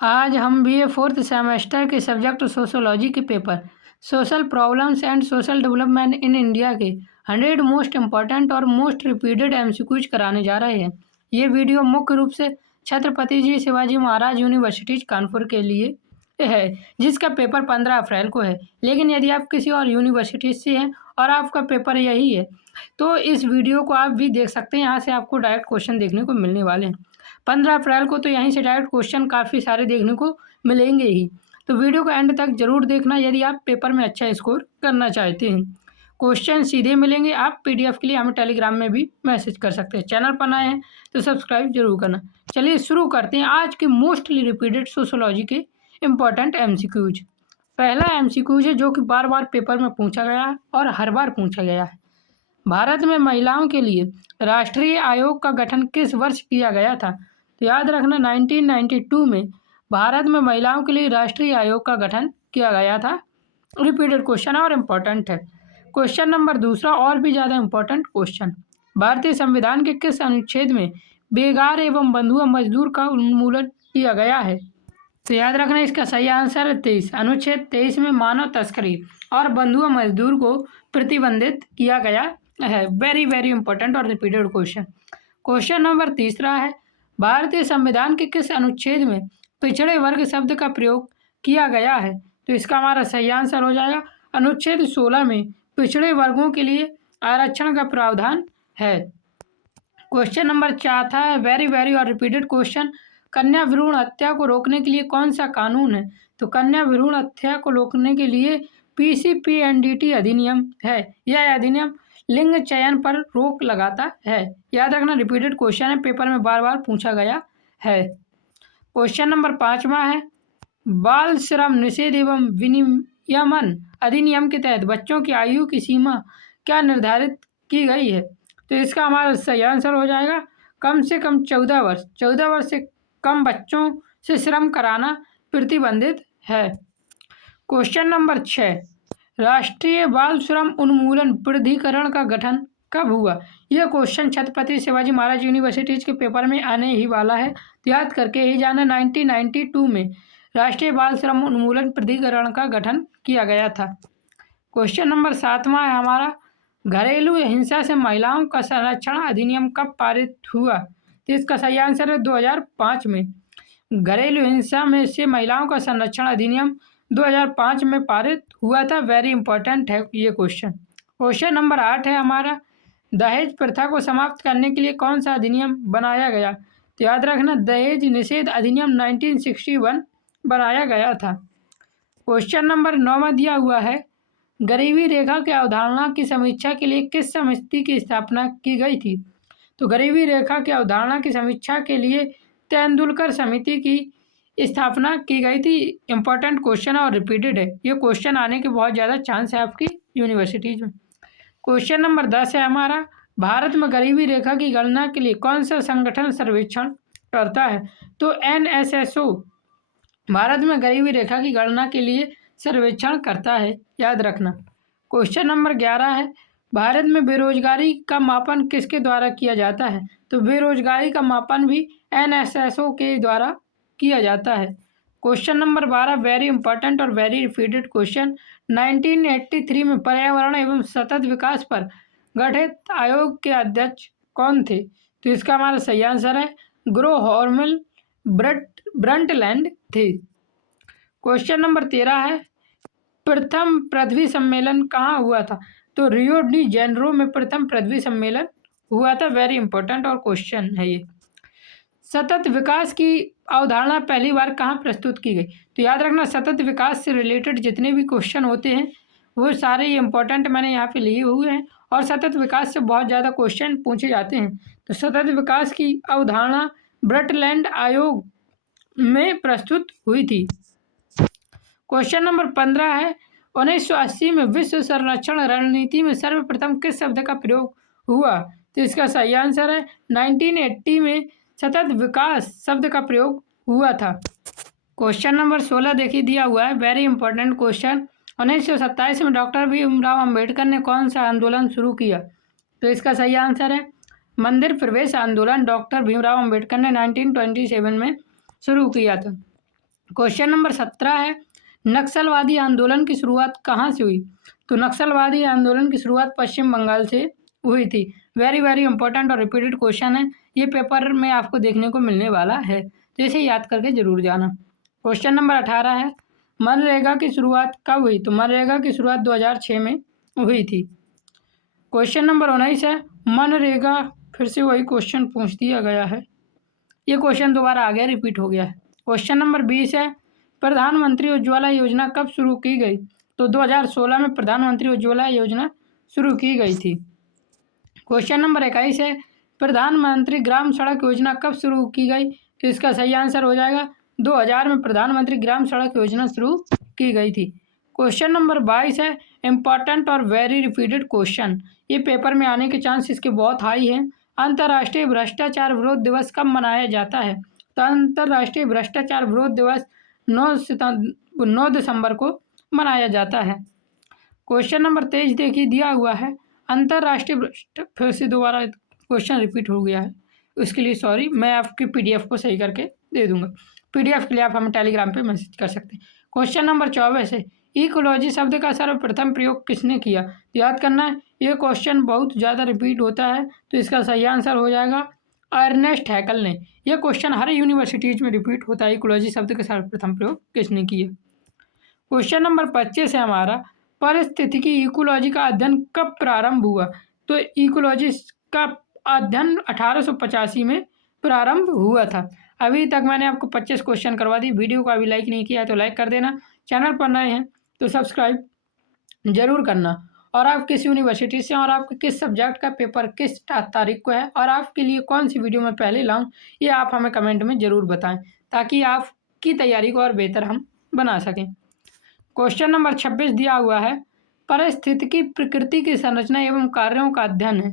आज हम BA fourth semester के सब्जेक्ट सोशोलॉजी के paper social problems and social development in India के 100 मोस्ट इम्पॉर्टेंट और मोस्ट रिपीटेड एमसीक्यूज कराने जा रहे हैं। ये वीडियो मुख्य रूप से छत्रपति जी शिवाजी महाराज यूनिवर्सिटी कानपुर के लिए है, जिसका पेपर 15 अप्रैल को है। लेकिन यदि आप किसी और यूनिवर्सिटी से हैं और आपका पेपर यही है तो इस वीडियो को आप भी देख सकते हैं। यहाँ से आपको डायरेक्ट क्वेश्चन देखने को मिलने वाले हैं। 15 अप्रैल को तो यहीं से डायरेक्ट क्वेश्चन काफ़ी सारे देखने को मिलेंगे ही, तो वीडियो को एंड तक जरूर देखना यदि आप पेपर में अच्छा स्कोर करना चाहते हैं। क्वेश्चन सीधे मिलेंगे, आप पीडीएफ के लिए हमें टेलीग्राम में भी मैसेज कर सकते हैं। चैनल पर नए हैं तो सब्सक्राइब जरूर करना। चलिए शुरू करते हैं आज के मोस्टली रिपीटेड सोशोलॉजी के इम्पॉर्टेंट एमसीक्यूज। पहला एमसीक्यूज है जो कि बार बार पेपर में पूछा गया है और हर बार पूछा गया है। भारत में महिलाओं के लिए राष्ट्रीय आयोग का गठन किस वर्ष किया गया था? तो याद रखना 1992 में भारत में महिलाओं के लिए राष्ट्रीय आयोग का गठन किया गया था। रिपीटेड क्वेश्चन और इम्पोर्टेंट है। क्वेश्चन नंबर दूसरा और भी ज़्यादा इम्पोर्टेंट क्वेश्चन, भारतीय संविधान के किस अनुच्छेद में बेगार एवं बंधुआ मजदूर का उन्मूलन किया गया है? तो याद रखना इसका सही आंसर है 23। अनुच्छेद 23 में मानव तस्करी और बंधुआ मजदूर को प्रतिबंधित किया गया है। वेरी वेरी इंपॉर्टेंट और रिपीटेड क्वेश्चन। क्वेश्चन नंबर तीसरा है, भारतीय संविधान के किस अनुच्छेद में पिछड़े वर्ग शब्द का प्रयोग किया गया है? तो इसका हमारा सही आंसर हो जाएगा अनुच्छेद 16 में पिछड़े वर्गों के लिए आरक्षण का प्रावधान है। क्वेश्चन नंबर चौथा है, वेरी वेरी और रिपीटेड क्वेश्चन, कन्या भ्रूण हत्या को रोकने के लिए कौन सा कानून है? तो कन्या भ्रूण हत्या को रोकने के लिए पीसीपीएनडीटी अधिनियम है। यह अधिनियम लिंग चयन पर रोक लगाता है। याद रखना रिपीटेड क्वेश्चन है, पेपर में बार बार पूछा गया है। क्वेश्चन नंबर 5वां है, बाल श्रम निषेध एवं विनियमन अधिनियम के तहत बच्चों की आयु की सीमा क्या निर्धारित की गई है? तो इसका हमारा सही आंसर हो जाएगा कम से कम 14 वर्ष। 14 वर्ष से कम बच्चों से श्रम कराना प्रतिबंधित है। क्वेश्चन नंबर 6, राष्ट्रीय बाल श्रम उन्मूलन प्राधिकरण का गठन कब हुआ? यह क्वेश्चन छत्रपति शिवाजी महाराज यूनिवर्सिटी के पेपर में आने ही वाला है, तो याद करके ही जाना 1992 में राष्ट्रीय बाल श्रम उन्मूलन प्राधिकरण का गठन किया गया था। क्वेश्चन नंबर 7वां है हमारा, घरेलू हिंसा से महिलाओं का संरक्षण अधिनियम कब पारित हुआ? तो इसका सही आंसर है 2005 में। घरेलू हिंसा में से महिलाओं का संरक्षण अधिनियम 2005 में पारित हुआ था। वेरी इंपॉर्टेंट है ये क्वेश्चन। क्वेश्चन नंबर 8 है हमारा, दहेज प्रथा को समाप्त करने के लिए कौन सा अधिनियम बनाया गया? तो याद रखना दहेज निषेध अधिनियम 1961 बनाया गया था। क्वेश्चन नंबर 9 दिया हुआ है, गरीबी रेखा की अवधारणा की समीक्षा के लिए किस समिति की स्थापना की गई थी? तो गरीबी रेखा की अवधारणा की समीक्षा के लिए तेंदुलकर समिति की स्थापना की गई थी। इंपॉर्टेंट क्वेश्चन और रिपीटेड है, ये क्वेश्चन आने के बहुत ज़्यादा चांस है आपकी यूनिवर्सिटीज में। क्वेश्चन नंबर 10 है हमारा, भारत में गरीबी रेखा की गणना के लिए कौन सा संगठन सर्वेक्षण करता है? तो NSSO भारत में गरीबी रेखा की गणना के लिए सर्वेक्षण करता है, याद रखना। क्वेश्चन नंबर 11 है, भारत में बेरोजगारी का मापन किसके द्वारा किया जाता है? तो बेरोजगारी का मापन भी NSSO के द्वारा किया जाता है। क्वेश्चन नंबर 12 वेरी इंपॉर्टेंट और वेरी रिपीटेड क्वेश्चन, 1983 में पर्यावरण एवं सतत विकास पर गठित आयोग के अध्यक्ष कौन थे? तो इसका हमारा सही आंसर है ग्रोहॉर्मल ब्रंटलैंड थे। क्वेश्चन नंबर 13 है, प्रथम पृथ्वी सम्मेलन कहाँ हुआ था? तो रियो डी जेनेरो में प्रथम पृथ्वी सम्मेलन हुआ था। वेरी इंपॉर्टेंट और क्वेश्चन है ये। सतत विकास की अवधारणा पहली बार कहाँ प्रस्तुत की गई? तो याद रखना सतत विकास से रिलेटेड जितने भी क्वेश्चन होते हैं वो सारे इंपॉर्टेंट मैंने यहाँ पे लिए हुए हैं और सतत विकास से बहुत ज़्यादा क्वेश्चन पूछे जाते हैं। तो सतत विकास की अवधारणा ब्रंटलैंड आयोग में प्रस्तुत हुई थी। क्वेश्चन नंबर 15 है, 1980 में विश्व संरक्षण रणनीति में सर्वप्रथम किस शब्द का प्रयोग हुआ? तो इसका सही आंसर है 1980 में सतत विकास शब्द का प्रयोग हुआ था। क्वेश्चन नंबर 16 देखिए दिया हुआ है, वेरी इंपॉर्टेंट क्वेश्चन, 1927 में डॉक्टर भीमराव अंबेडकर ने कौन सा आंदोलन शुरू किया? तो इसका सही आंसर है मंदिर प्रवेश आंदोलन। डॉक्टर भीमराव अंबेडकर ने 1927 में शुरू किया था। क्वेश्चन नंबर 17 है, नक्सलवादी आंदोलन की शुरुआत कहाँ से हुई? तो नक्सलवादी आंदोलन की शुरुआत पश्चिम बंगाल से हुई थी। वेरी वेरी इंपॉर्टेंट और रिपीटेड क्वेश्चन है, ये पेपर में आपको देखने को मिलने वाला है, तो इसे याद करके जरूर जाना। क्वेश्चन नंबर 18 है, मनरेगा की शुरुआत कब हुई? तो मनरेगा की शुरुआत 2006 में हुई थी। क्वेश्चन नंबर 19 है, मनरेगा, फिर से वही क्वेश्चन पूछ दिया गया है, ये क्वेश्चन दोबारा आ गया, रिपीट हो गया है। क्वेश्चन नंबर 20 है, प्रधानमंत्री उज्ज्वला योजना कब शुरू की गई? तो 2016 में प्रधानमंत्री उज्ज्वला योजना शुरू की गई थी। क्वेश्चन नंबर 21 है, प्रधानमंत्री ग्राम सड़क योजना कब शुरू की गई? तो इसका सही आंसर हो जाएगा 2000 में प्रधानमंत्री ग्राम सड़क योजना शुरू की गई थी। क्वेश्चन नंबर 22 है, इंपॉर्टेंट और वेरी रिपीटेड क्वेश्चन, ये पेपर में आने के चांस इसके बहुत हाई हैं। अंतर्राष्ट्रीय भ्रष्टाचार विरोध दिवस कब मनाया जाता है? तो अंतर्राष्ट्रीय भ्रष्टाचार विरोध दिवस 9 दिसंबर को मनाया जाता है। क्वेश्चन नंबर 23 देखिए, दिया हुआ है, अंतर्राष्ट्रीय फिर से दोबारा क्वेश्चन रिपीट हो गया है, उसके लिए सॉरी, मैं आपकी पीडीएफ को सही करके दे दूंगा। पीडीएफ के लिए आप हमें टेलीग्राम पे मैसेज कर सकते हैं। क्वेश्चन नंबर 24 है, इकोलॉजी शब्द का सर्वप्रथम प्रयोग किसने किया? तो याद करना है, ये क्वेश्चन बहुत ज़्यादा रिपीट होता है, तो इसका सही आंसर हो जाएगा अर्नेस्ट हैकल ने। यह क्वेश्चन हर यूनिवर्सिटीज में रिपीट होता है, इकोलॉजी शब्द का सर्वप्रथम प्रयोग किसने किया। क्वेश्चन नंबर 25 है हमारा, पारिस्थितिकी इकोलॉजी का अध्ययन कब प्रारंभ हुआ? तो इकोलॉजी का अध्ययन 1885 में प्रारंभ हुआ था। अभी तक मैंने आपको 25 क्वेश्चन करवा दी। वीडियो को अभी लाइक नहीं किया है तो लाइक कर देना, चैनल पर नए हैं तो सब्सक्राइब जरूर करना। और आप किस यूनिवर्सिटी से और आपके किस सब्जेक्ट का पेपर किस तारीख को है और आपके लिए कौन सी वीडियो मैं पहले लाऊं, ये आप हमें कमेंट में ज़रूर बताएं, ताकि आपकी तैयारी को और बेहतर हम बना सकें। क्वेश्चन नंबर 26 दिया हुआ है, पारिस्थितिकी प्रकृति की संरचना एवं कार्यों का अध्ययन है।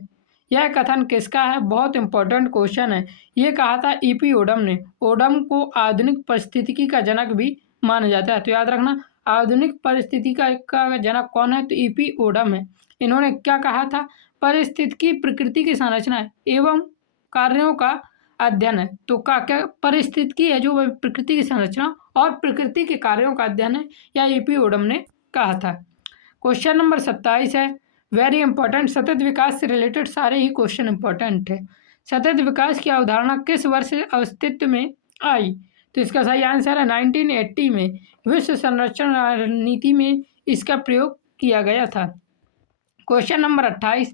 यह कथन किसका है? बहुत इंपॉर्टेंट क्वेश्चन है। ये कहा था ईपी ओडम ने। ओडम को आधुनिक पारिस्थितिकी का जनक भी माना जाता है, तो याद रखना आधुनिक पारिस्थितिकी का जनक कौन है? तो ईपी ओडम है। इन्होंने क्या कहा था? पारिस्थितिकी प्रकृति की संरचना एवं कार्यों का अध्ययन है। तो क्या पारिस्थितिकी है जो प्रकृति की संरचना और प्रकृति के कार्यों का अध्ययन है, या ईपी ओडम ने कहा था। क्वेश्चन नंबर 27 है, वेरी इंपॉर्टेंट, सतत विकास से रिलेटेड सारे ही क्वेश्चन इंपॉर्टेंट है। सतत विकास की अवधारणा किस वर्ष अस्तित्व में आई? तो इसका सही आंसर है 1980 में विश्व संरक्षण नीति में इसका प्रयोग किया गया था। क्वेश्चन नंबर 28,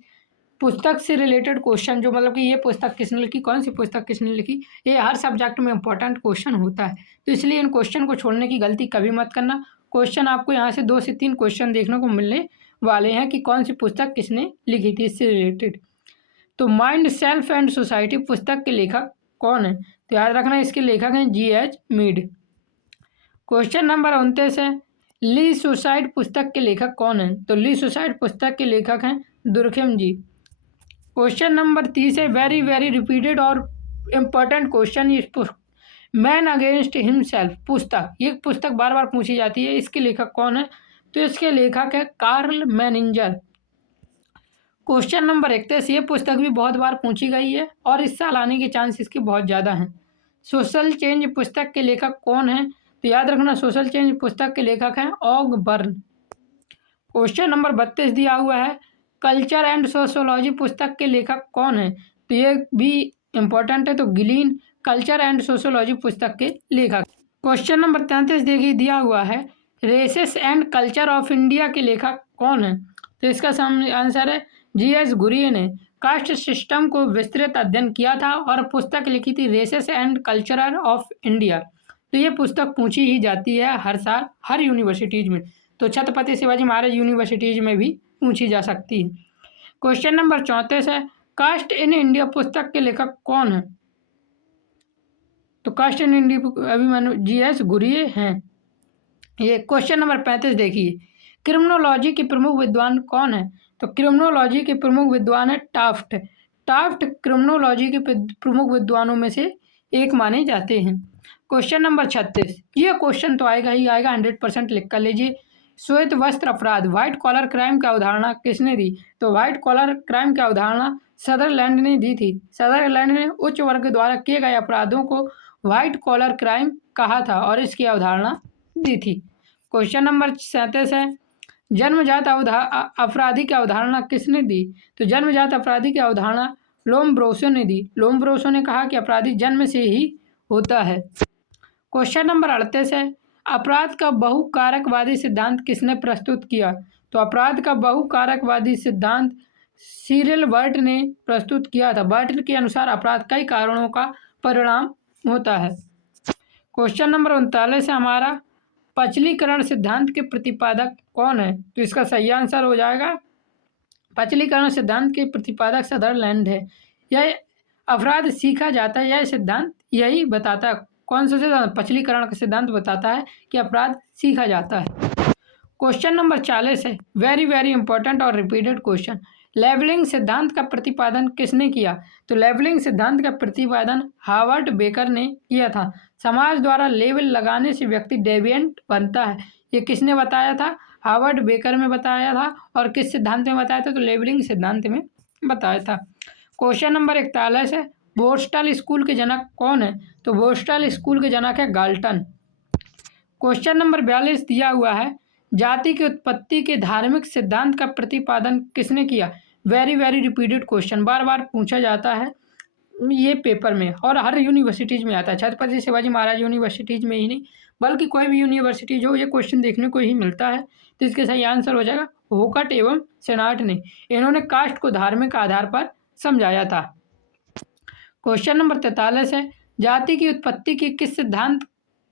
पुस्तक से रिलेटेड क्वेश्चन, जो मतलब कि ये पुस्तक किसने लिखी, कौन सी पुस्तक किसने लिखी, ये हर सब्जेक्ट में इंपॉर्टेंट क्वेश्चन होता है, तो इसलिए इन क्वेश्चन को छोड़ने की गलती कभी मत करना। क्वेश्चन आपको यहाँ से 2 से 3 क्वेश्चन देखने को मिलने वाले हैं कि कौन सी पुस्तक किसने लिखी थी इससे रिलेटेड। तो माइंड, सेल्फ एंड सोसाइटी पुस्तक के लेखक कौन है? तो याद रखना इसके लेखक हैं G.H. मीड। क्वेश्चन नंबर 29 है, ली सुसाइड पुस्तक के लेखक कौन है? तो ली सुसाइड पुस्तक के लेखक हैं दुर्खेम जी। क्वेश्चन नंबर 30 है, वेरी वेरी रिपीटेड और इम्पोर्टेंट क्वेश्चन, इस मैन अगेंस्ट हिमसेल्फ पुस्तक, ये पुस्तक बार बार पूछी जाती है, इसके लेखक कौन है? तो इसके लेखक है कार्ल मैनिंजर। क्वेश्चन नंबर 31, ये पुस्तक भी बहुत बार पूछी गई है और इस साल आने के चांस इसके बहुत ज़्यादा हैं। सोशल चेंज पुस्तक के लेखक कौन है? तो याद रखना सोशल चेंज पुस्तक के लेखक हैं ऑग बर्न। क्वेश्चन नंबर 32 दिया हुआ है, कल्चर एंड सोशोलॉजी पुस्तक के लेखक कौन है? तो ये भी इंपॉर्टेंट है, तो गिलीन कल्चर एंड सोशोलॉजी पुस्तक के लेखक। क्वेश्चन नंबर 33 देखिए, दिया हुआ है, races and culture of India के लेखक कौन है? तो इसका आंसर है G.S. घुरिये ने कास्ट सिस्टम को विस्तृत अध्ययन किया था और पुस्तक लिखी थी races and culture of India. तो ये पुस्तक पूछी ही जाती है हर साल हर यूनिवर्सिटीज़ में, तो छत्रपति शिवाजी महाराज यूनिवर्सिटीज़ में भी पूछी जा सकती है। क्वेश्चन नंबर 34 है, कास्ट इन इंडिया पुस्तक के लेखक कौन है? तो caste in India Abhimanyu G.S. Ghurye हैं ये। क्वेश्चन नंबर 35 देखिए, क्रिमिनोलॉजी के प्रमुख विद्वान कौन है? तो क्रिमिनोलॉजी के प्रमुख विद्वान है टाफ्ट। टाफ्ट क्रिमिनोलॉजी के प्रमुख विद्वानों में से एक माने जाते हैं। क्वेश्चन नंबर 36, ये क्वेश्चन तो आएगा ही आएगा, 100% लिख कर लीजिए। श्वेत वस्त्र अपराध, व्हाइट कॉलर क्राइम की अवधारणा किसने दी? तो व्हाइट कॉलर क्राइम की अवधारणा सदरलैंड ने दी थी। सदरलैंड ने उच्च वर्ग द्वारा किए गए अपराधों को व्हाइट कॉलर क्राइम कहा था और इसकी अवधारणा दी थी। क्वेश्चन नंबर 37 है, जन्मजात अपराधी की अवधारणा किसने दी? तो जन्मजात अपराधी की अवधारणा लोम्ब्रोसो ने दी। लोम्ब्रोसो ने कहा कि अपराधी जन्म से ही होता है। क्वेश्चन नंबर 38 है, अपराध का बहुकारकवादी सिद्धांत किसने प्रस्तुत किया? तो अपराध का बहुकारकवादी सिद्धांत सिरिल बर्ट ने प्रस्तुत किया था। बर्ट के अनुसार अपराध कई कारणों का परिणाम होता है। क्वेश्चन नंबर 39 है हमारा, पचलीकरण सिद्धांत के प्रतिपादक कौन है? तो इसका सही आंसर हो जाएगा, पचलीकरण सिद्धांत के प्रतिपादक सदरलैंड है। यह अपराध सीखा जाता है, यह सिद्धांत यही बताता है। कौन सा सिद्धांत? पचलीकरण का सिद्धांत बताता है कि अपराध सीखा जाता है। क्वेश्चन नंबर 40 है, वेरी वेरी इंपॉर्टेंट और रिपीटेड क्वेश्चन, लेवलिंग सिद्धांत का प्रतिपादन किसने किया? तो लेवलिंग सिद्धांत का प्रतिपादन हार्वर्ड बेकर ने किया था। समाज द्वारा लेबल लगाने से व्यक्ति डेविएंट बनता है, ये किसने बताया था? हार्वर्ड बेकर में बताया था। और किस सिद्धांत में बताया था? तो लेबलिंग सिद्धांत में बताया था। क्वेश्चन नंबर 41 है, बोस्टल स्कूल के जनक कौन है? तो बोस्टल स्कूल के जनक है गाल्टन। क्वेश्चन नंबर 42 दिया हुआ है, जाति की उत्पत्ति के धार्मिक सिद्धांत का प्रतिपादन किसने किया? वेरी वेरी रिपीटेड क्वेश्चन, बार बार पूछा जाता है ये पेपर में और हर यूनिवर्सिटीज़ में आता है। छत्रपति शिवाजी महाराज यूनिवर्सिटीज़ में ही नहीं बल्कि कोई भी यूनिवर्सिटीज हो, ये क्वेश्चन देखने को ही मिलता है। तो इसके सही आंसर हो जाएगा होकट एवं सेनाट ने। इन्होंने कास्ट को धार्मिक आधार पर समझाया था। क्वेश्चन नंबर 43 है, जाति की उत्पत्ति के किस सिद्धांत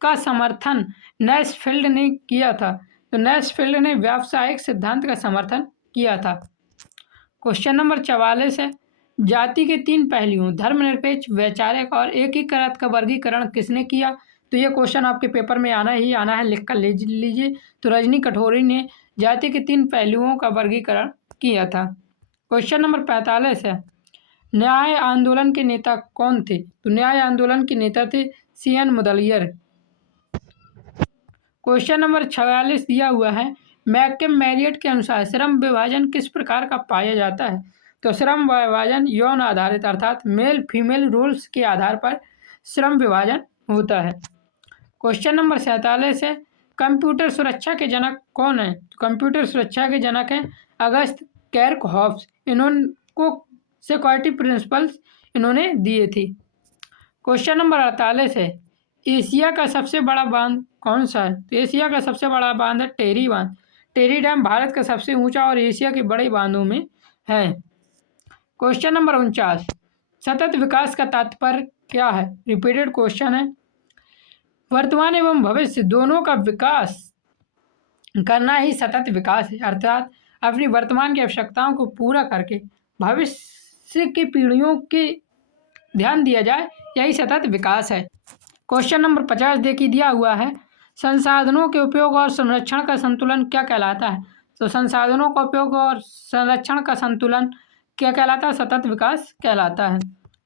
का समर्थन नैशफील्ड ने किया था? तो नैशफील्ड ने व्यावसायिक सिद्धांत का समर्थन किया था। क्वेश्चन नंबर 44 है, जाति के 3 पहलुओं धर्मनिरपेक्ष, वैचारिक और एकीकृत का वर्गीकरण किसने किया? तो ये क्वेश्चन आपके पेपर में आना ही आना है, लिख कर ले लीजिए। तो रजनी कटोरी ने जाति के 3 पहलुओं का वर्गीकरण किया था। क्वेश्चन नंबर 45 है, न्याय आंदोलन के नेता कौन थे? तो न्याय आंदोलन के नेता थे CN मुदलियर। क्वेश्चन नंबर 46 दिया हुआ है, मैककेम मैरियट के अनुसार श्रम विभाजन किस प्रकार का पाया जाता है? तो श्रम विभाजन यौन आधारित अर्थात मेल फीमेल रोल्स के आधार पर श्रम विभाजन होता है। क्वेश्चन नंबर 47 है, कंप्यूटर सुरक्षा के जनक कौन है? तो कंप्यूटर सुरक्षा के जनक हैं अगस्त कैर्कहॉफ्स। इन्होंने सिक्योरिटी प्रिंसिपल्स इन्होंने दिए थे। क्वेश्चन नंबर 48 है, एशिया का सबसे बड़ा बांध कौन सा है? तो एशिया का सबसे बड़ा बांध है टेरी बांध। टेरी डैम भारत का सबसे ऊंचा और एशिया के बड़े बांधों में है। क्वेश्चन नंबर 49, सतत विकास का तात्पर्य क्या है? रिपीटेड क्वेश्चन है। वर्तमान एवं भविष्य दोनों का विकास करना ही सतत विकास है, अर्थात अपनी वर्तमान की आवश्यकताओं को पूरा करके भविष्य की पीढ़ियों के ध्यान दिया जाए, यही सतत विकास है। क्वेश्चन नंबर 50 देखिए दिया हुआ है, संसाधनों के उपयोग और संरक्षण का संतुलन क्या कहलाता है? तो संसाधनों का उपयोग और संरक्षण का संतुलन क्या कहलाता है? सतत विकास कहलाता है।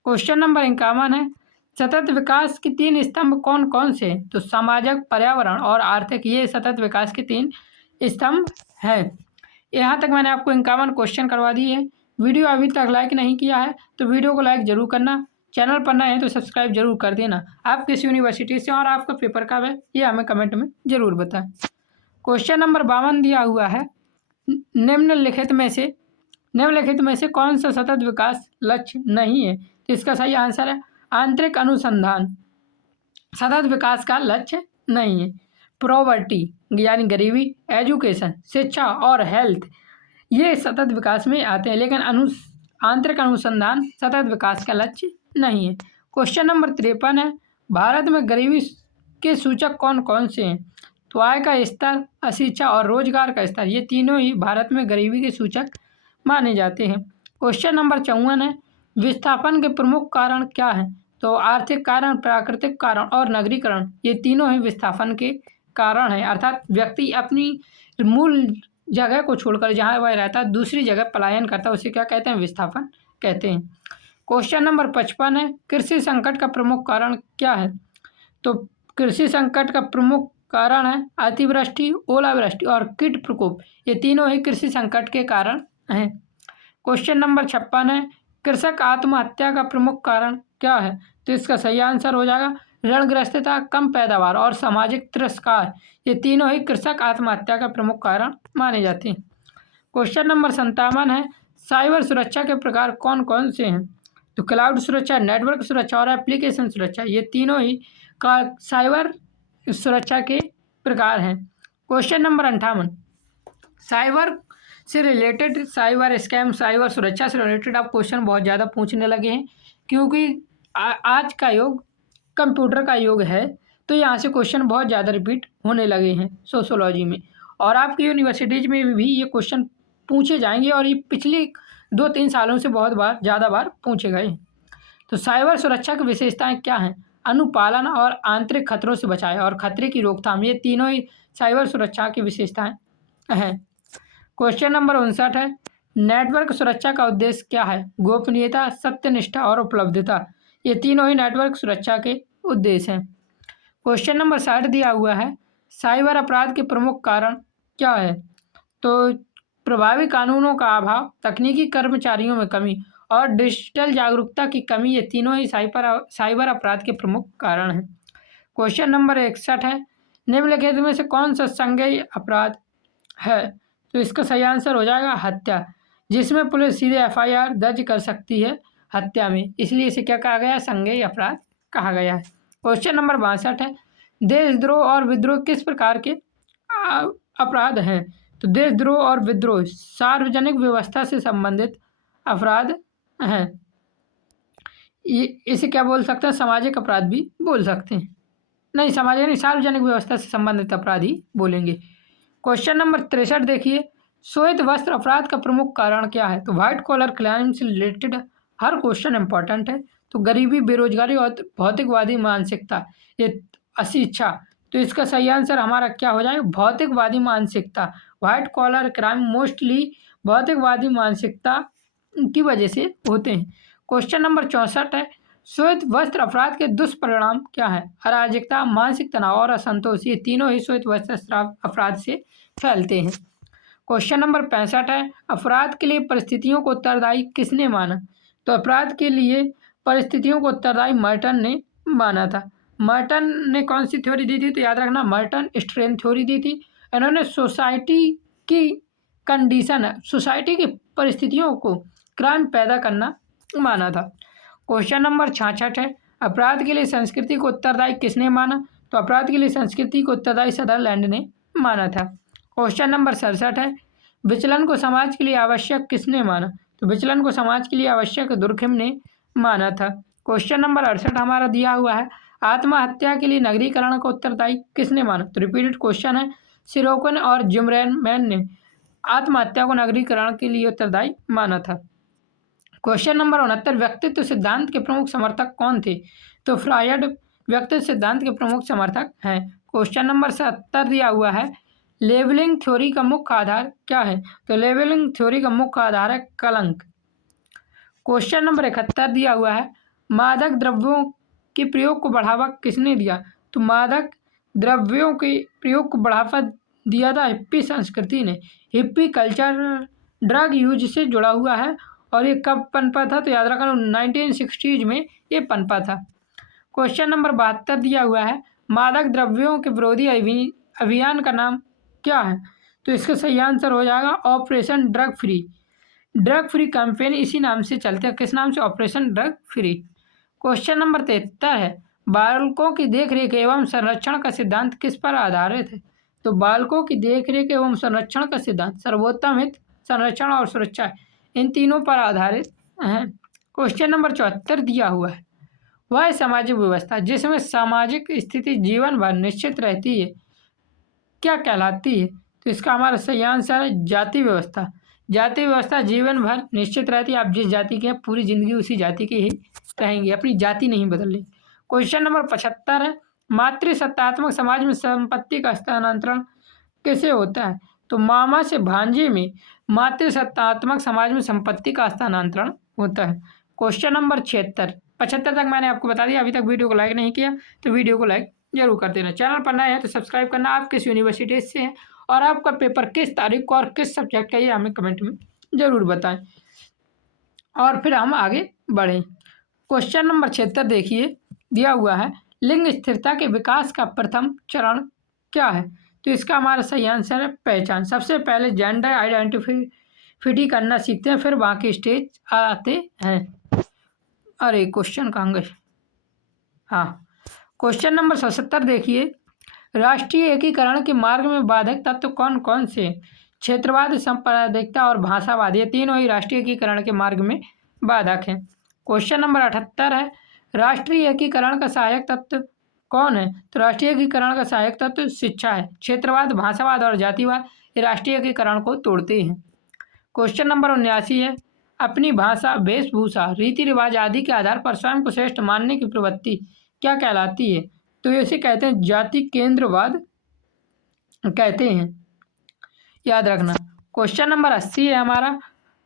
क्वेश्चन नंबर 51 है, सतत विकास के 3 स्तंभ कौन कौन से? तो सामाजिक, पर्यावरण और आर्थिक, ये सतत विकास के 3 स्तंभ हैं। यहाँ तक मैंने आपको 51 क्वेश्चन करवा दिए हैं। वीडियो अभी तक लाइक नहीं किया है तो वीडियो को लाइक जरूर करना, चैनल पर नए हैं तो सब्सक्राइब जरूर कर देना। आप किस यूनिवर्सिटी से और आपका पेपर कब है ये हमें कमेंट में ज़रूर बताएं। क्वेश्चन नंबर 52 दिया हुआ है, निम्नलिखित में से कौन सा सतत विकास लक्ष्य नहीं है? तो इसका सही आंसर है आंतरिक अनुसंधान सतत विकास का लक्ष्य नहीं है। पॉवर्टी यानी गरीबी, एजुकेशन शिक्षा और हेल्थ ये सतत विकास में आते हैं, लेकिन आंतरिक अनुसंधान सतत विकास का लक्ष्य नहीं है। क्वेश्चन नंबर 53 है, भारत में गरीबी के सूचक कौन कौन से हैं? तो आय का स्तर, अशिक्षा और रोजगार का स्तर, ये तीनों ही भारत में गरीबी के सूचक माने जाते हैं। क्वेश्चन नंबर 54 है, विस्थापन के प्रमुख कारण क्या हैं? तो आर्थिक कारण, प्राकृतिक कारण और नगरीकरण, ये तीनों ही विस्थापन के कारण हैं, अर्थात व्यक्ति अपनी मूल जगह को छोड़कर जहाँ वह रहता है दूसरी जगह पलायन करता है, उसे क्या कहते हैं? विस्थापन कहते हैं। क्वेश्चन नंबर 55 है, कृषि संकट का प्रमुख कारण क्या है? तो कृषि संकट का प्रमुख कारण है अतिवृष्टि, ओलावृष्टि और कीट प्रकोप, ये तीनों ही कृषि संकट के कारण हैं। क्वेश्चन नंबर 56 है, कृषक आत्महत्या का प्रमुख कारण क्या है? तो इसका सही आंसर हो जाएगा ऋणग्रस्तता, कम पैदावार और सामाजिक तिरस्कार, ये तीनों ही कृषक आत्महत्या का प्रमुख कारण माने जाते हैं। क्वेश्चन नंबर 57 है, साइबर सुरक्षा के प्रकार कौन कौन से हैं? तो क्लाउड सुरक्षा, नेटवर्क सुरक्षा और एप्लीकेशन सुरक्षा, ये तीनों ही का साइबर सुरक्षा के प्रकार हैं। क्वेश्चन नंबर 58, साइबर से रिलेटेड, साइबर स्कैम, साइबर सुरक्षा से रिलेटेड आप क्वेश्चन बहुत ज़्यादा पूछने लगे हैं, क्योंकि आज का युग कंप्यूटर का युग है, तो यहाँ से क्वेश्चन बहुत ज़्यादा रिपीट होने लगे हैं सोशोलॉजी में, और आपकी यूनिवर्सिटीज़ में भी ये क्वेश्चन पूछे जाएंगे, और ये पिछले 2-3 सालों से बहुत बार ज़्यादा बार पूछे गए हैं। तो साइबर सुरक्षा की विशेषताएं क्या हैं? अनुपालन और आंतरिक खतरों से बचाव और खतरे की रोकथाम, ये तीनों ही साइबर सुरक्षा की विशेषताएं हैं। क्वेश्चन नंबर 59 है, नेटवर्क सुरक्षा का उद्देश्य क्या है? गोपनीयता, सत्यनिष्ठा और उपलब्धता, ये तीनों ही नेटवर्क सुरक्षा के उद्देश्य हैं। क्वेश्चन नंबर 60 दिया हुआ है, साइबर अपराध के प्रमुख कारण क्या है? तो प्रभावी कानूनों का अभाव, तकनीकी कर्मचारियों में कमी और डिजिटल जागरूकता की कमी, ये तीनों ही साइबर अपराध के प्रमुख कारण हैं। क्वेश्चन नंबर 61 है, निम्नलिखित में से कौन सा संज्ञेय अपराध है? तो इसका सही आंसर हो जाएगा हत्या, जिसमें पुलिस सीधे एफआईआर दर्ज कर सकती है हत्या में, इसलिए इसे क्या कहा गया? संज्ञेय अपराध कहा गया है। क्वेश्चन नंबर 62 है, देशद्रोह और विद्रोह किस प्रकार के अपराध हैं? तो देशद्रोह और विद्रोह सार्वजनिक व्यवस्था से संबंधित अपराध हैं। इसे क्या बोल सकते हैं? सामाजिक अपराध भी बोल सकते हैं। नहीं, सामाजिक नहीं, सार्वजनिक व्यवस्था से संबंधित अपराध ही बोलेंगे। क्वेश्चन नंबर 63 देखिए, श्वेत वस्त्र अपराध का प्रमुख कारण क्या है? तो व्हाइट कॉलर क्राइम से रिलेटेड हर क्वेश्चन इंपॉर्टेंट है। तो गरीबी, बेरोजगारी और भौतिकवादी मानसिकता, ये अशिक्षा, तो इसका सही आंसर हमारा क्या हो जाएगा? भौतिकवादी मानसिकता। व्हाइट कॉलर क्राइम मोस्टली भौतिकवादी मानसिकता की वजह से होते हैं। क्वेश्चन नंबर 64 है, श्वेत वस्त्र अपराध के दुष्परिणाम क्या है? अराजकता, मानसिक तनाव और असंतोष, ये तीनों ही श्वेत वस्त्र अपराध से फैलते हैं। क्वेश्चन नंबर 65 है, अपराध के लिए परिस्थितियों को उत्तरदायी किसने माना? तो अपराध के लिए परिस्थितियों को उत्तरदायी मर्टन ने माना था। मर्टन ने कौन सी थ्योरी दी थी? तो याद रखना, मर्टन स्ट्रेन थ्योरी दी थी। इन्होंने सोसाइटी की कंडीशन, सोसाइटी की परिस्थितियों को क्राइम पैदा करना माना था। क्वेश्चन नंबर 66 है, अपराध के लिए संस्कृति को उत्तरदायी किसने माना? तो अपराध के लिए संस्कृति को उत्तरदायी सदरलैंड ने माना था। क्वेश्चन नंबर 67 है, विचलन को समाज के लिए आवश्यक किसने माना? तो विचलन को समाज के लिए आवश्यक दुर्खिम ने माना था। क्वेश्चन नंबर 68 हमारा दिया हुआ है, आत्महत्या के लिए नगरीकरण को उत्तरदायी किसने माना? तो रिपीटेड क्वेश्चन है, सिरोकिन और जिमरेनमैन ने आत्महत्या को नगरीकरण के लिए उत्तरदायी माना था। क्वेश्चन नंबर 69, व्यक्तित्व सिद्धांत के प्रमुख समर्थक कौन थे? तो फ्रायड व्यक्तित्व सिद्धांत के प्रमुख समर्थक हैं। क्वेश्चन नंबर 70 दिया हुआ है, लेबलिंग थ्योरी का मुख्य आधार क्या है? तो लेबलिंग थ्योरी का मुख्य आधार है कलंक। क्वेश्चन नंबर 71 दिया हुआ है, मादक द्रव्यों के प्रयोग को बढ़ावा किसने दिया? तो मादक द्रव्यों के प्रयोग को बढ़ावा दिया था हिप्पी संस्कृति ने। हिप्पी कल्चर ड्रग यूज से जुड़ा हुआ है, और ये कब पनपा था? तो याद रखना 1960s में ये पनपा था। क्वेश्चन नंबर 72 दिया हुआ है, मादक द्रव्यों के विरोधी अभियान का नाम क्या है? तो इसका सही आंसर हो जाएगा operation drug free. Drug free campaign इसी नाम से चलते हैं। किस नाम से? Operation drug free. Question number 73 है, बालकों की देखरेख एवं संरक्षण का सिद्धांत किस पर आधारित है? तो बालकों की देखरेख एवं संरक्षण का सिद्धांत सर्वोत्तम हित, संरक्षण और सुरक्षा, इन तीनों पर आधारित हैं। क्वेश्चन नंबर 74 दिया हुआ है, वह सामाजिक व्यवस्था जिसमें सामाजिक स्थिति जीवन भर निश्चित रहती है क्या कहलाती है? तो इसका हमारा सही आंसर है जाति व्यवस्था। जाति व्यवस्था जीवन भर निश्चित रहती है। आप जिस जाति के हैं पूरी जिंदगी उसी जाति के ही रहेंगे, अपनी जाति नहीं बदलें। क्वेश्चन नंबर 75 है, मातृसत्तात्मक समाज में संपत्ति का हस्तांतरण कैसे होता है? तो मामा से भांजे में मातृसत्तात्मक समाज में संपत्ति का हस्तांतरण होता है। क्वेश्चन नंबर 75 तक मैंने आपको बता दिया। अभी तक वीडियो को लाइक नहीं किया तो वीडियो को लाइक जरूर कर देना। चैनल पर नया है तो सब्सक्राइब करना। आप किस यूनिवर्सिटी से हैं और आपका पेपर किस तारीख को और किस सब्जेक्ट का, ये हमें कमेंट में ज़रूर बताएं, और फिर हम आगे बढ़ें। क्वेश्चन नंबर 76 देखिए दिया हुआ है, लिंग स्थिरता के विकास का प्रथम चरण क्या है? तो इसका हमारा सही आंसर है पहचान। सबसे पहले जेंडर आइडेंटिटी करना सीखते हैं, फिर बाकी स्टेज आते हैं। अरे क्वेश्चन कहाँ गए? हाँ, क्वेश्चन नंबर 77 देखिए, राष्ट्रीय एकीकरण के मार्ग में बाधक तत्व कौन कौन से? क्षेत्रवाद, सांप्रदायिकता और भाषावाद, ये तीनों ही राष्ट्रीय एकीकरण के मार्ग में बाधक हैं। क्वेश्चन नंबर 78 है, राष्ट्रीय एकीकरण का सहायक तत्व कौन है? तो राष्ट्रीय एकीकरण का सहायक तत्व शिक्षा है। क्षेत्रवाद, भाषावाद और जातिवाद ये राष्ट्रीय एकीकरण को तोड़ते हैं। क्वेश्चन नंबर 79 है, अपनी भाषा, वेशभूषा, रीति रिवाज आदि के आधार पर स्वयं को श्रेष्ठ मानने की प्रवृत्ति क्या कहलाती है? तो इसे कहते हैं जाति केंद्रवाद कहते हैं, याद रखना। क्वेश्चन नंबर 80 है हमारा,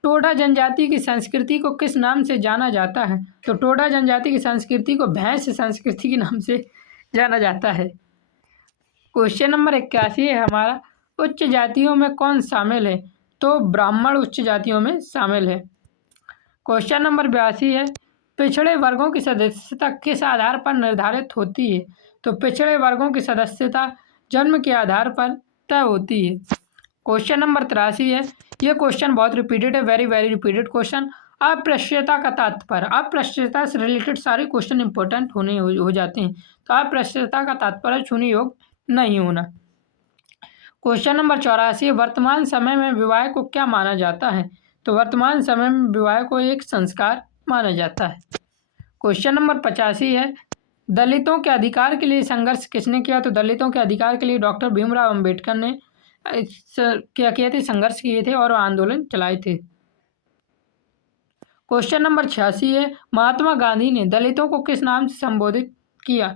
टोडा जनजाति की संस्कृति को किस नाम से जाना जाता है? तो टोडा जनजाति की संस्कृति को भैंस संस्कृति के नाम से जाना जाता है। क्वेश्चन नंबर 81 है हमारा, उच्च जातियों में कौन शामिल है? तो ब्राह्मण उच्च जातियों में शामिल है। क्वेश्चन नंबर 82 है, पिछड़े वर्गों की सदस्यता किस आधार पर निर्धारित होती है? तो पिछड़े वर्गों की सदस्यता जन्म के आधार पर तय होती है। क्वेश्चन नंबर 83 है, ये क्वेश्चन बहुत रिपीटेड है, वेरी वेरी रिपीटेड क्वेश्चन। अस्पृश्यता का तात्पर्य, अस्पृश्यता से रिलेटेड सारे क्वेश्चन इंपॉर्टेंट हो जाते हैं, तो अस्पृश्यता का तात्पर्य छूने योग्य नहीं होना। क्वेश्चन नंबर 84, वर्तमान समय में विवाह को क्या माना जाता है? तो वर्तमान समय में विवाह को एक संस्कार माना जाता है। क्वेश्चन नंबर 85 है, दलितों के अधिकार के लिए संघर्ष किसने किया? तो दलितों के अधिकार के लिए डॉक्टर भीमराव अंबेडकर ने क्या किए थे? संघर्ष किए थे और आंदोलन चलाए थे। क्वेश्चन नंबर 86 है, महात्मा गांधी ने दलितों को किस नाम से संबोधित किया?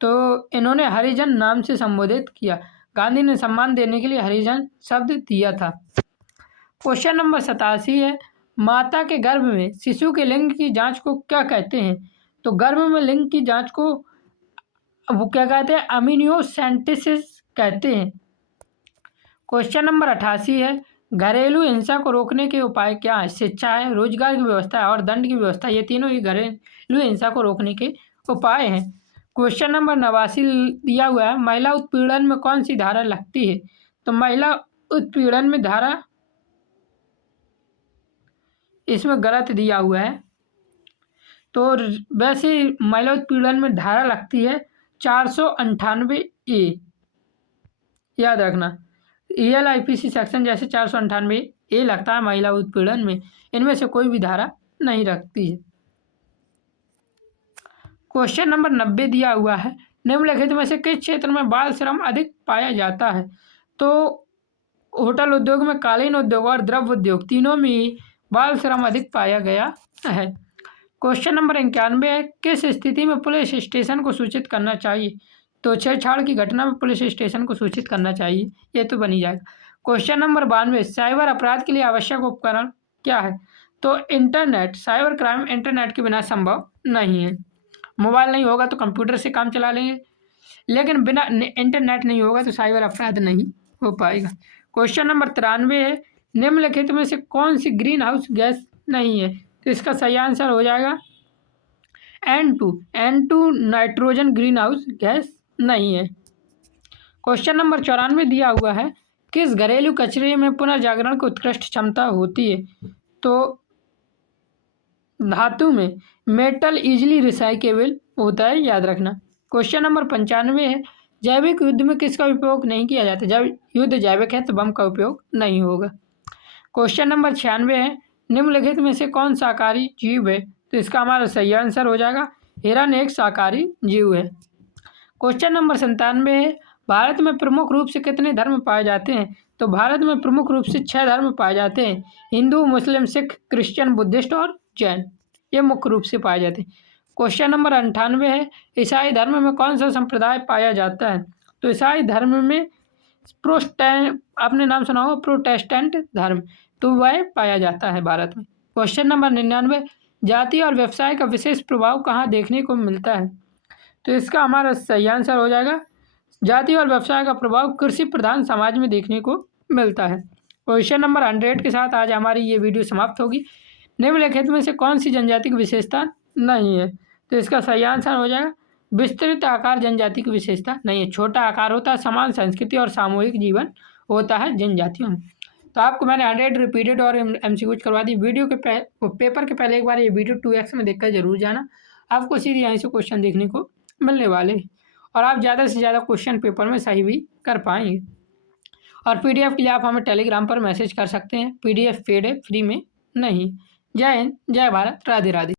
तो इन्होंने हरिजन नाम से संबोधित किया। गांधी ने सम्मान देने के लिए हरिजन शब्द दिया था। क्वेश्चन नंबर 87 है, माता के गर्भ में शिशु के लिंग की जांच को क्या कहते हैं? तो गर्भ में लिंग की जांच को वो क्या कहते हैं? अमीनियोसेंटेसिस कहते हैं। क्वेश्चन नंबर 88 है, घरेलू हिंसा को रोकने के उपाय क्या है? शिक्षा है, रोजगार की व्यवस्था है और दंड की व्यवस्था, ये तीनों ही घरेलू हिंसा को रोकने के उपाय हैं। क्वेश्चन नंबर 89 दिया हुआ है, महिला उत्पीड़न में कौन सी धारा लगती है? तो महिला उत्पीड़न में धारा इसमें गलत दिया हुआ है, तो वैसे महिला उत्पीड़न में धारा लगती है 498A, याद रखना। ELIPC सेक्शन जैसे 498A लगता है महिला उत्पीड़न में, इनमें से कोई भी धारा नहीं रखती है। क्वेश्चन नंबर 90 दिया हुआ है, निम्नलिखित में से किस क्षेत्र में बाल श्रम अधिक पाया जाता है? तो होटल उद्योग में, कालीन उद्योग और द्रव्य उद्योग, तीनों में ही बाल श्रम अधिक पाया गया है। क्वेश्चन नंबर 91 है, किस स्थिति में पुलिस स्टेशन को सूचित करना चाहिए? तो छेड़छाड़ की घटना में पुलिस स्टेशन को सूचित करना चाहिए, ये तो बनी जाएगा। क्वेश्चन नंबर 92, साइबर अपराध के लिए आवश्यक उपकरण क्या है? तो इंटरनेट, साइबर क्राइम इंटरनेट के बिना संभव नहीं है। मोबाइल नहीं होगा तो कंप्यूटर से काम चला लेंगे, लेकिन बिना इंटरनेट नहीं होगा तो साइबर अपराध नहीं हो पाएगा। क्वेश्चन नंबर 93 है, निम्नलिखित में से कौन सी ग्रीन हाउस गैस नहीं है? तो इसका सही आंसर हो जाएगा N2 nitrogen green house gas नहीं है। क्वेश्चन नंबर 94 दिया हुआ है, किस घरेलू कचरे में पुनर्जागरण की उत्कृष्ट क्षमता होती है? तो धातु में, मेटल इजीली रिसाइकेबल होता है, याद रखना। क्वेश्चन नंबर 95 है, जैविक युद्ध में किसका उपयोग नहीं किया जाता? जब युद्ध जैविक है तो बम का उपयोग नहीं होगा। क्वेश्चन नंबर 96 है, निम्नलिखित में से कौन शाकाहारी जीव है? तो इसका हमारा सही आंसर हो जाएगा हिरण एक शाकाहारी जीव है। क्वेश्चन नंबर 97 है, भारत में प्रमुख रूप से कितने धर्म पाए जाते हैं? तो भारत में प्रमुख रूप से 6 धर्म पाए जाते हैं, हिंदू, मुस्लिम, सिख, क्रिश्चियन, बुद्धिस्ट और जैन, ये मुख्य रूप से पाए जाते हैं। क्वेश्चन नंबर 98 है, ईसाई धर्म में कौन सा संप्रदाय पाया जाता है? तो ईसाई धर्म में आपने नाम सुना होगा प्रोटेस्टेंट धर्म, तो वह पाया जाता है भारत में। क्वेश्चन नंबर 99, जाति और व्यवसाय का विशेष प्रभाव कहाँ देखने को मिलता है? तो इसका हमारा सही आंसर हो जाएगा जाति और व्यवसाय का प्रभाव कृषि प्रधान समाज में देखने को मिलता है। क्वेश्चन नंबर 100 के साथ आज हमारी ये वीडियो समाप्त होगी। निम्नलिखित में से कौन सी जनजाति की विशेषता नहीं है? तो इसका सही आंसर हो जाएगा विस्तृत आकार जनजाति की विशेषता नहीं है। छोटा आकार होता है, समान संस्कृति और सामूहिक जीवन होता है जनजातियों में। तो आपको मैंने 100 रिपीटेड और एमसीक्यूज करवा दी। वीडियो के पेपर के पहले एक बार ये वीडियो 2x में देखकर जरूर जाना, आपको सीधे यहीं से क्वेश्चन देखने को मिलने वाले और आप ज़्यादा से ज़्यादा क्वेश्चन पेपर में सही भी कर पाएंगे। और पीडीएफ के लिए आप हमें टेलीग्राम पर मैसेज कर सकते हैं। पीडीएफ पेड है, फ्री में नहीं। जय हिंद, जय भारत, राधे राधे।